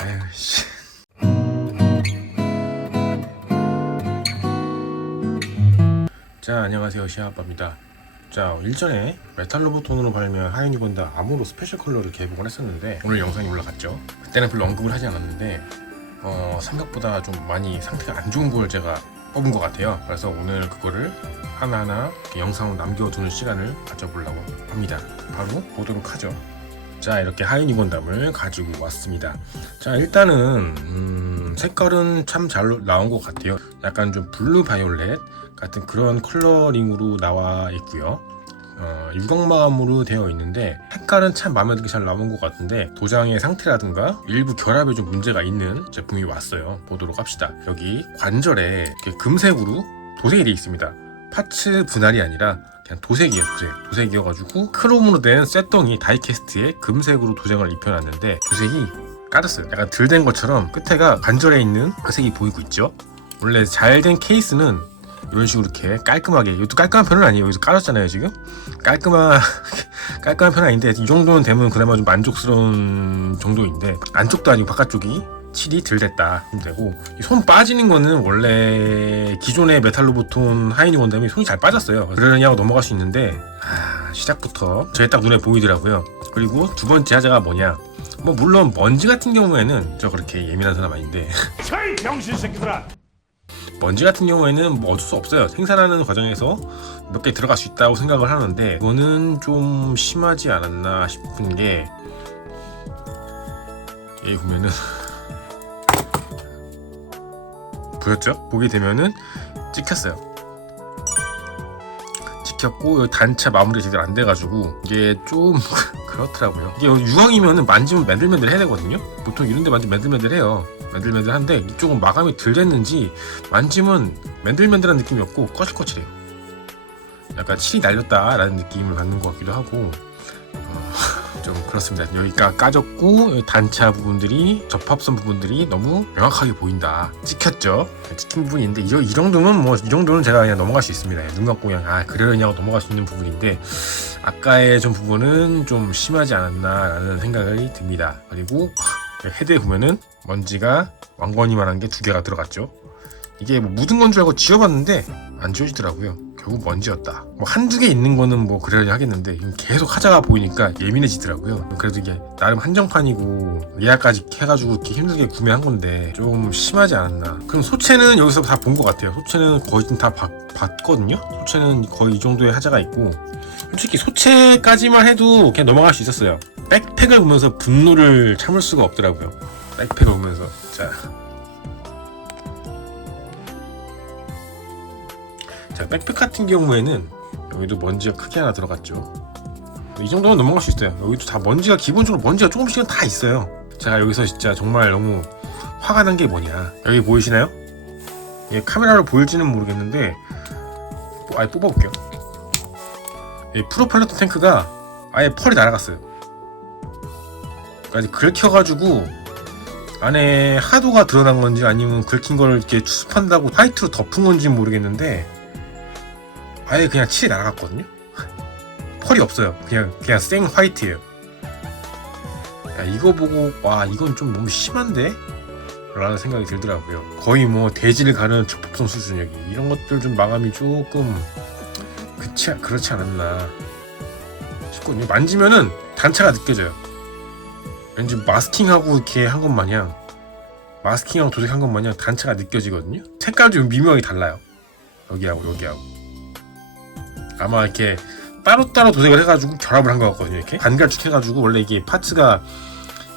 아유 씨. 자 안녕하세요 시아빠입니다. 자 일전에 메탈 로보톤으로 발매한 하이니본다 아모로 스페셜 컬러를 개봉을 했었는데 오늘 영상이 올라갔죠. 그때는 별로 언급을 하지 않았는데 어, 생각보다 좀 많이 상태가 안 좋은 걸 제가 뽑은 것 같아요. 그래서 오늘 그거를 하나하나 영상으로 남겨두는 시간을 가져보려고 합니다. 바로 보도록 하죠. 자 이렇게 하이니곤담을 가지고 왔습니다. 자 일단은 음, 색깔은 참 잘 나온 것 같아요. 약간 좀 블루 바이올렛 같은 그런 컬러링으로 나와 있고요. 어, 유광마감으로 되어 있는데 색깔은 참 마음에 들게 잘 나온 것 같은데 도장의 상태라든가 일부 결합에 좀 문제가 있는 제품이 왔어요. 보도록 합시다. 여기 관절에 금색으로 도색이 되어 있습니다. 파츠 분할이 아니라 그냥 도색이에요. 도색. 도색이어가지고 크롬으로 된 쇠덩이 다이캐스트에 금색으로 도장을 입혀놨는데 도색이 까졌어요. 약간 들된 것처럼 끝에가 관절에 있는 그 색이 보이고 있죠. 원래 잘 된 케이스는 이런 식으로 이렇게 깔끔하게 이것도 깔끔한 편은 아니에요 여기서 깔았잖아요 지금 깔끔한 깔끔한 편은 아닌데 이 정도는 되면 그나마 좀 만족스러운 정도인데 안쪽도 아니고 바깥쪽이 칠이 덜 됐다. 좀 되고 이손 빠지는 거는 원래 기존의 메탈로보톤 하이니 원담이 손이 잘 빠졌어요. 그러냐고 넘어갈 수 있는데 아, 시작부터 저게 딱 눈에 보이더라고요. 그리고 두 번째 하자가 뭐냐? 뭐 물론 먼지 같은 경우에는 저 그렇게 예민한 사람 아닌데. 저이 병신 새끼들아! 먼지 같은 경우에는 뭐 어쩔 수 없어요. 생산하는 과정에서 몇 개 들어갈 수 있다고 생각을 하는데 이거는 좀 심하지 않았나 싶은 게 여기 보면은 보였죠? 보게 되면은 찍혔어요. 찍혔고 단차 마무리 제대로 안 돼가지고 이게 좀 그렇더라고요. 이게 유황이면은 만지면 맨들맨들 해야 되거든요. 보통 이런데 만지면 맨들맨들해요. 맨들맨들한데 이쪽은 마감이 덜 됐는지 만지면 맨들맨들한 느낌이 없고 거칠거칠해요. 약간 칠이 날렸다라는 느낌을 받는 것 같기도 하고 어, 좀 그렇습니다. 여기가 까졌고 단차 부분들이 접합선 부분들이 너무 명확하게 보인다. 찍혔죠? 찍힌 부분인데 이, 이 정도면 뭐 이 정도는 제가 그냥 넘어갈 수 있습니다. 눈 감고 그냥 아 그러려냐고 넘어갈 수 있는 부분인데 아까의 좀 부분은 좀 심하지 않았나라는 생각이 듭니다. 그리고 헤드에 보면은 먼지가 왕건이만한 게 두 개가 들어갔죠. 이게 뭐 묻은 건 줄 알고 지워봤는데 안 지워지더라고요. 결국 먼지였다. 뭐 한두 개 있는 거는 뭐 그러려 하겠는데 계속 하자가 보이니까 예민해지더라고요. 그래도 이게 나름 한정판이고 예약까지 해가지고 이렇게 힘들게 구매한 건데 좀 심하지 않았나. 그럼 소체는 여기서 다 본 것 같아요. 소체는 거의 다 봤, 봤거든요. 소체는 거의 이 정도의 하자가 있고 솔직히 소체까지만 해도 그냥 넘어갈 수 있었어요. 백팩을 보면서 분노를 참을 수가 없더라고요. 백팩을 보면서 자. 자, 백팩 같은 경우에는 여기도 먼지가 크게 하나 들어갔죠. 이 정도면 넘어갈 수 있어요. 여기도 다 먼지가 기본적으로 먼지가 조금씩은 다 있어요. 제가 여기서 진짜 정말 너무 화가 난 게 뭐냐. 여기 보이시나요? 이게 카메라로 보일지는 모르겠는데 뭐, 아예 뽑아볼게요. 이 프로펠러 탱크가 아예 펄이 날아갔어요. 그러니까 긁혀가지고 안에 하도가 드러난 건지 아니면 긁힌 걸 이렇게 추습한다고 화이트로 덮은 건지 모르겠는데 아예 그냥 칠이 날아갔거든요. 펄이 없어요. 그냥 그냥 생 화이트예요. 야 이거 보고 와 이건 좀 너무 심한데? 라는 생각이 들더라고요. 거의 뭐 대지를 가는 접합선 수준 여기 이런 것들 좀 마감이 조금 그치 그렇지 않았나 싶거든요. 만지면은 단차가 느껴져요. 왠지 마스킹하고 이렇게 한 것 마냥 마스킹하고 도색한 것 마냥 단차가 느껴지거든요. 색깔도 좀 미묘하게 달라요. 여기하고 여기하고. 아마 이렇게 따로따로 도색을 해가지고 결합을 한 것 같거든요. 이렇게 반갈축 해가지고 원래 이게 파츠가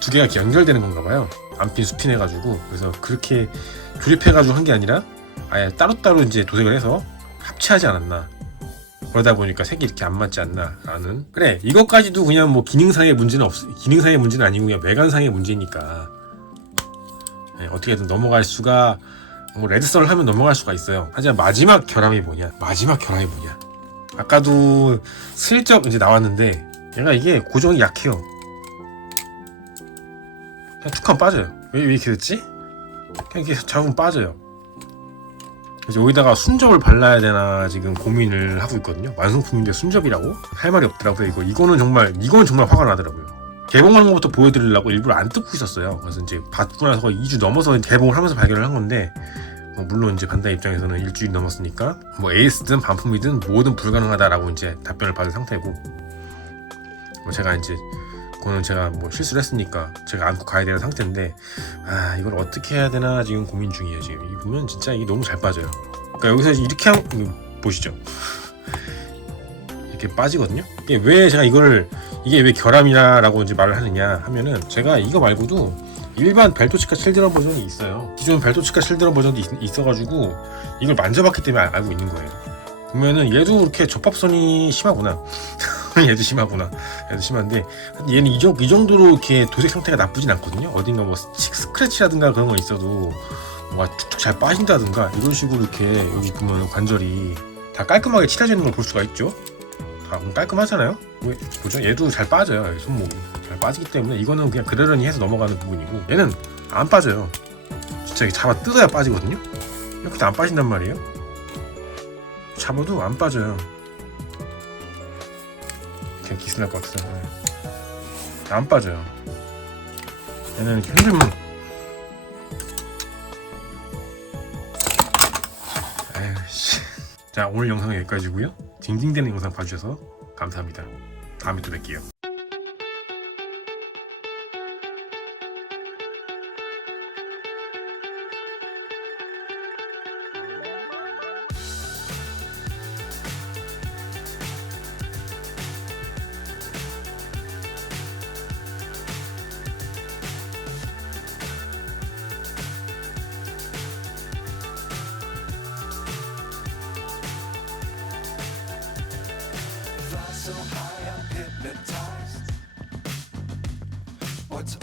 두 개가 연결되는 건가 봐요. 안핀 수핀 해가지고 그래서 그렇게 조립해가지고 한 게 아니라 아예 따로따로 이제 도색을 해서 합체하지 않았나. 그러다 보니까 색이 이렇게 안 맞지 않나라는 그래 이것까지도 그냥 뭐 기능상의 문제는 없 기능상의 문제는 아니고 그냥 외관상의 문제니까 네, 어떻게든 넘어갈 수가 뭐 레드선을 하면 넘어갈 수가 있어요 하지만 마지막 결함이 뭐냐 마지막 결함이 뭐냐 아까도 슬쩍 이제 나왔는데 얘가 이게 고정이 약해요 그냥 툭하면 빠져요 왜, 왜 이렇게 됐지? 그냥 이렇게 잡으면 빠져요 그래서 여기다가 순접을 발라야 되나 지금 고민을 하고 있거든요 완성품인데 순접이라고? 할 말이 없더라고요 이거 이거는 정말 이거는 정말 화가 나더라고요 개봉하는 것부터 보여드리려고 일부러 안 뜯고 있었어요. 그래서 이제 받고 나서 2주 넘어서 개봉을 하면서 발견을 한 건데 뭐 물론 이제 반다 입장에서는 일주일 넘었으니까 뭐 에이스든 반품이든 뭐든 불가능하다라고 이제 답변을 받은 상태고 뭐 제가 이제 그거는 제가 뭐 실수를 했으니까 제가 안고 가야 되는 상태인데 아 이걸 어떻게 해야 되나 지금 고민 중이에요 지금. 이 보면 진짜 이게 너무 잘 빠져요. 그러니까 여기서 이렇게 한 보시죠. 이렇게 빠지거든요. 이게 왜 제가 이거를 이게 왜 결함이라고 이제 말을 하느냐 하면은 제가 이거 말고도 일반 벨토치카 실드런 버전이 있어요. 기존 벨토치카 실드런 버전도 있, 어가지고 이걸 만져봤기 때문에 알- 알고 있는 거예요. 보면은 얘도 이렇게 접합선이 심하구나. 얘도 심하구나. 얘도 심한데 얘는 이, 정, 이 정도로 이렇게 도색 상태가 나쁘진 않거든요. 어딘가 뭐 스- 스크래치라든가 그런 거 있어도 뭐가 툭툭 잘 빠진다든가 이런 식으로 이렇게 여기 보면 관절이 다 깔끔하게 칠해져 있는 걸 볼 수가 있죠? 다 깔끔하잖아요? 왜 보죠? 얘도 잘 빠져요 이 손목이 잘 빠지기 때문에 이거는 그냥 그러려니 해서 넘어가는 부분이고 얘는 안 빠져요. 진짜 이렇게 잡아 뜯어야 빠지거든요. 이렇게 안 빠진단 말이에요. 잡아도 안 빠져요. 그냥 기스날 것 같아서. 네. 안 빠져요. 얘는 이렇게 흔들면 자 오늘 영상은 여기까지고요. 딩딩대는 영상 봐주셔서 감사합니다. 다음에 또 뵐게요